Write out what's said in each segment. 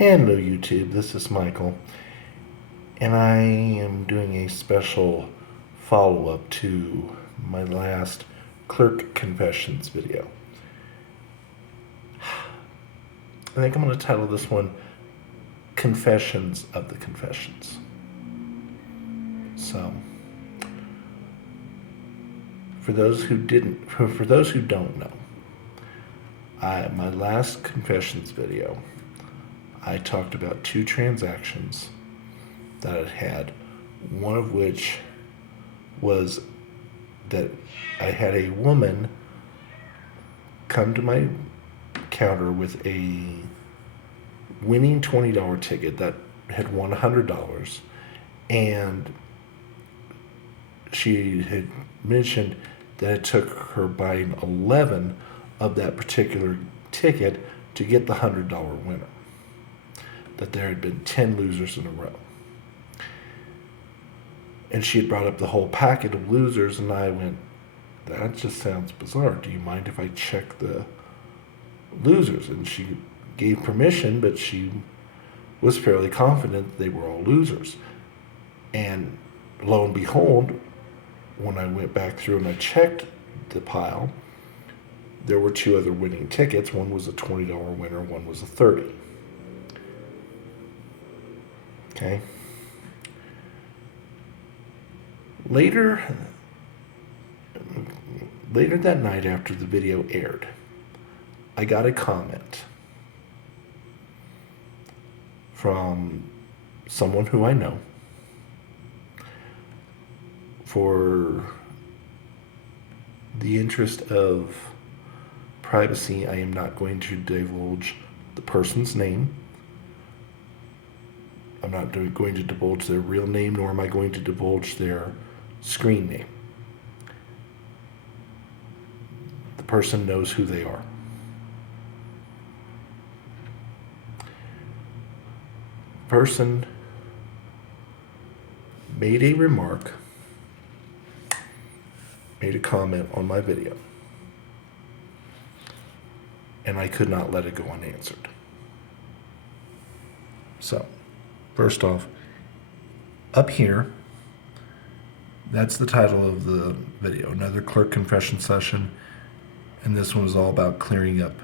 Hello YouTube, this is Michael, and I am doing a special follow-up to my last Clerk Confessions video. I think I'm going to title this one Confessions of the Confessions. So, for those who don't know, my last confessions video, I talked about two transactions that I had, one of which was that I had a woman come to my counter with a winning $20 ticket that had won $100, and she had mentioned that it took her buying 11 of that particular ticket to get the $100 winner, that there had been 10 losers in a row. And she had brought up the whole packet of losers, and I went, that just sounds bizarre. Do you mind if I check the losers? And she gave permission, but she was fairly confident they were all losers. And lo and behold, when I went back through and I checked the pile, there were two other winning tickets. One was a $20 winner, one was a $30. Okay. Later that night after the video aired, I got a comment from someone who I know. For the interest of privacy, I am not going to divulge the person's name. I'm not going to divulge their real name, nor am I going to divulge their screen name. The person knows who they are. The person made a remark, made a comment on my video, and I could not let it go unanswered. So, first off, up here, that's the title of the video, another clerk confession session, and this one is all about clearing up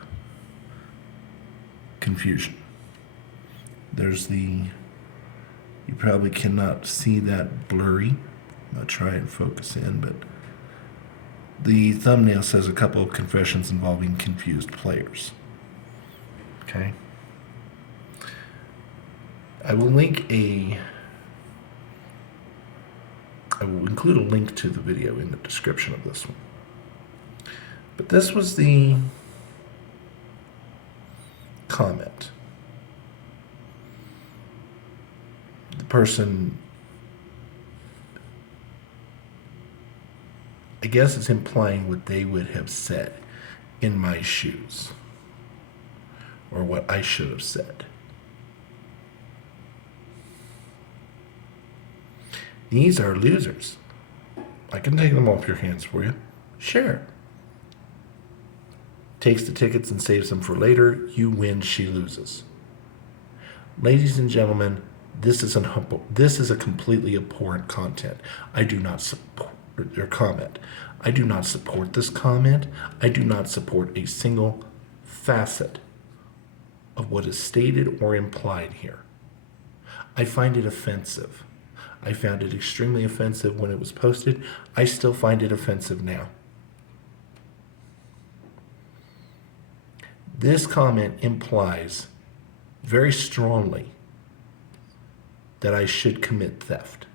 confusion. There's you probably cannot see that blurry. I'll try and focus in, but the thumbnail says a couple of confessions involving confused players. Okay. I will include a link to the video in the description of this one. But this was the comment. The person, I guess it's implying what they would have said in my shoes, or what I should have said. These are losers. I can take them off your hands for you. Sure. Takes the tickets and saves them for later. You win, she loses. Ladies and gentlemen, this is a completely abhorrent content. I do not support your comment. I do not support this comment. I do not support a single facet of what is stated or implied here. I find it offensive. I found it extremely offensive when it was posted. I still find it offensive now. This comment implies very strongly that I should commit theft.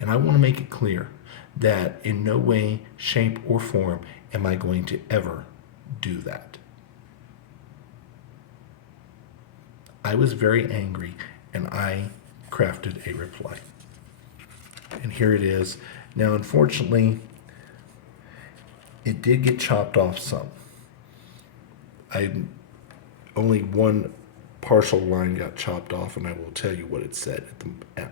And I want to make it clear that in no way, shape, or form am I going to ever do that. I was very angry, and I crafted a reply. And here it is. Now, unfortunately, it did get chopped off some. Only one partial line got chopped off, and I will tell you what it said at the end.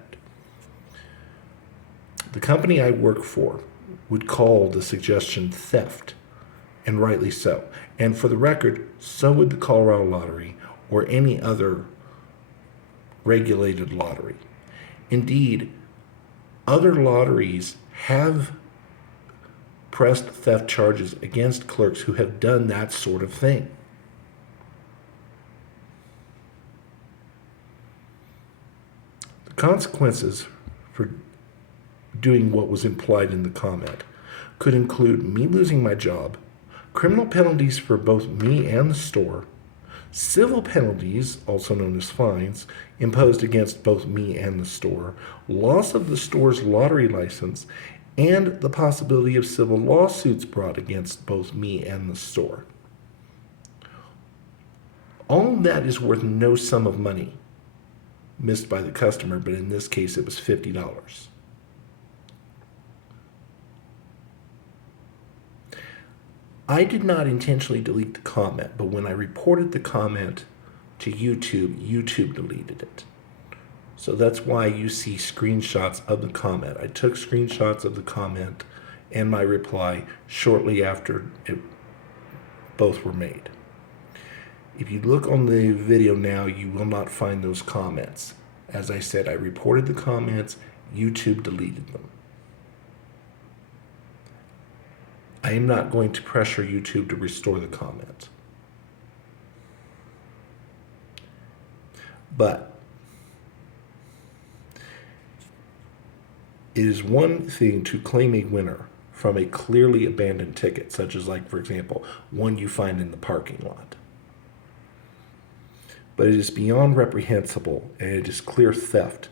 The company I work for would call the suggestion theft, and rightly so. And for the record, so would the Colorado Lottery or any other regulated lottery. Indeed, other lotteries have pressed theft charges against clerks who have done that sort of thing. The consequences for doing what was implied in the comment could include me losing my job, criminal penalties for both me and the store, civil penalties, also known as fines, imposed against both me and the store, loss of the store's lottery license, and the possibility of civil lawsuits brought against both me and the store. All of that is worth no sum of money missed by the customer, but in this case it was $50. I did not intentionally delete the comment, but when I reported the comment to YouTube, YouTube deleted it. So that's why you see screenshots of the comment. I took screenshots of the comment and my reply shortly after both were made. If you look on the video now, you will not find those comments. As I said, I reported the comments, YouTube deleted them. I am not going to pressure YouTube to restore the comment. But it is one thing to claim a winner from a clearly abandoned ticket, such as, like, for example, one you find in the parking lot. But it is beyond reprehensible, and it is clear theft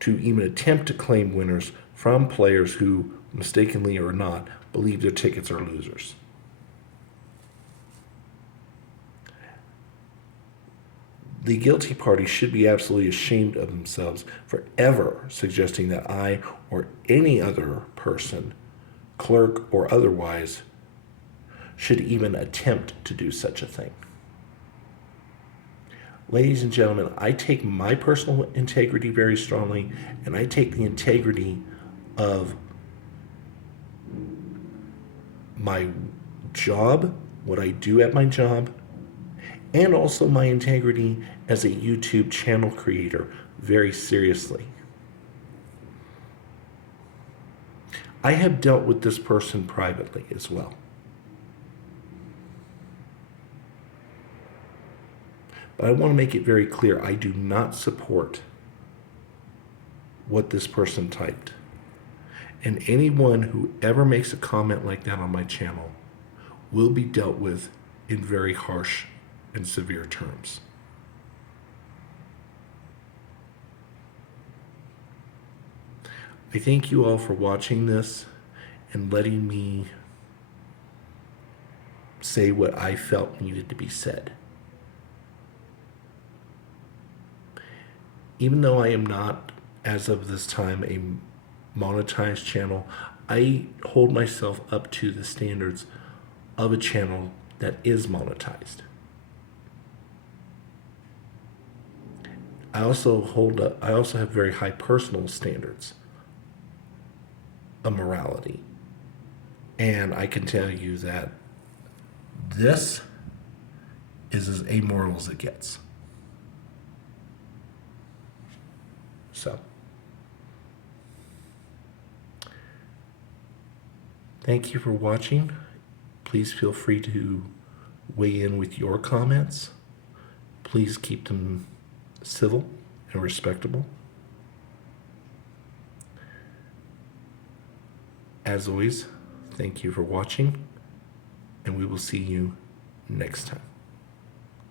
to even attempt to claim winners from players who, mistakenly or not, believe their tickets are losers. The guilty party should be absolutely ashamed of themselves for ever suggesting that I or any other person, clerk or otherwise, should even attempt to do such a thing. Ladies and gentlemen, I take my personal integrity very strongly, and I take the integrity of my job, what I do at my job, and also my integrity as a YouTube channel creator very seriously. I have dealt with this person privately as well. But I want to make it very clear, I do not support what this person typed. And anyone who ever makes a comment like that on my channel will be dealt with in very harsh and severe terms. I thank you all for watching this and letting me say what I felt needed to be said. Even though I am not, as of this time, a monetized channel, I hold myself up to the standards of a channel that is monetized. I also have very high personal standards of morality. And I can tell you that this is as amoral as it gets. So, thank you for watching. Please feel free to weigh in with your comments. Please keep them civil and respectable. As always, thank you for watching, and we will see you next time.